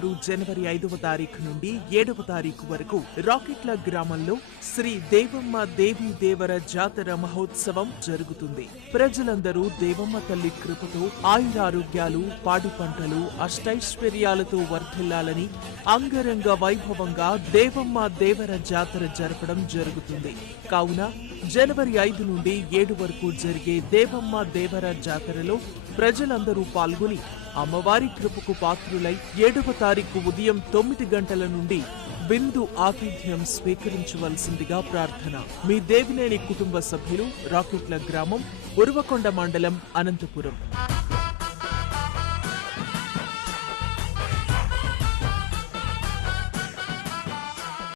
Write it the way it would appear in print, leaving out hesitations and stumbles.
2026 జనవరి 5వ తారీఖు నుండి 7వ తారీఖు వరకు రాకెట్ల గ్రామంలో శ్రీ దేవమ్మ దేవీ దేవర జాతర మహోత్సవం జరుగుతుంది. ప్రజలందరూ దేవమ్మ తల్లి కృపతో ఆయురారోగ్యాలు, పాడి పంటలు, అష్టైశ్వర్యాలతో వర్ధిల్లాలని అంగరంగ వైభవంగా దేవమ్మ దేవర జాతర జరపడం జరుగుతుంది. కావున జనవరి 5 నుండి 7 వరకు జరిగే దేవమ్మ దేవర జాతరలో ప్రజలందరూ పాల్గొని అమ్మవారి కృపకు పాత్రులై 7వ తారీఖు ఉదయం 9 గంటల నుండి బిందు ఆతిథ్యం స్వీకరించవలసిందిగా ప్రార్థన. మీ దేవినేని కుటుంబ సభ్యులు, రాకెట్ల గ్రామం, ఉరవకొండ మండలం, అనంతపురం.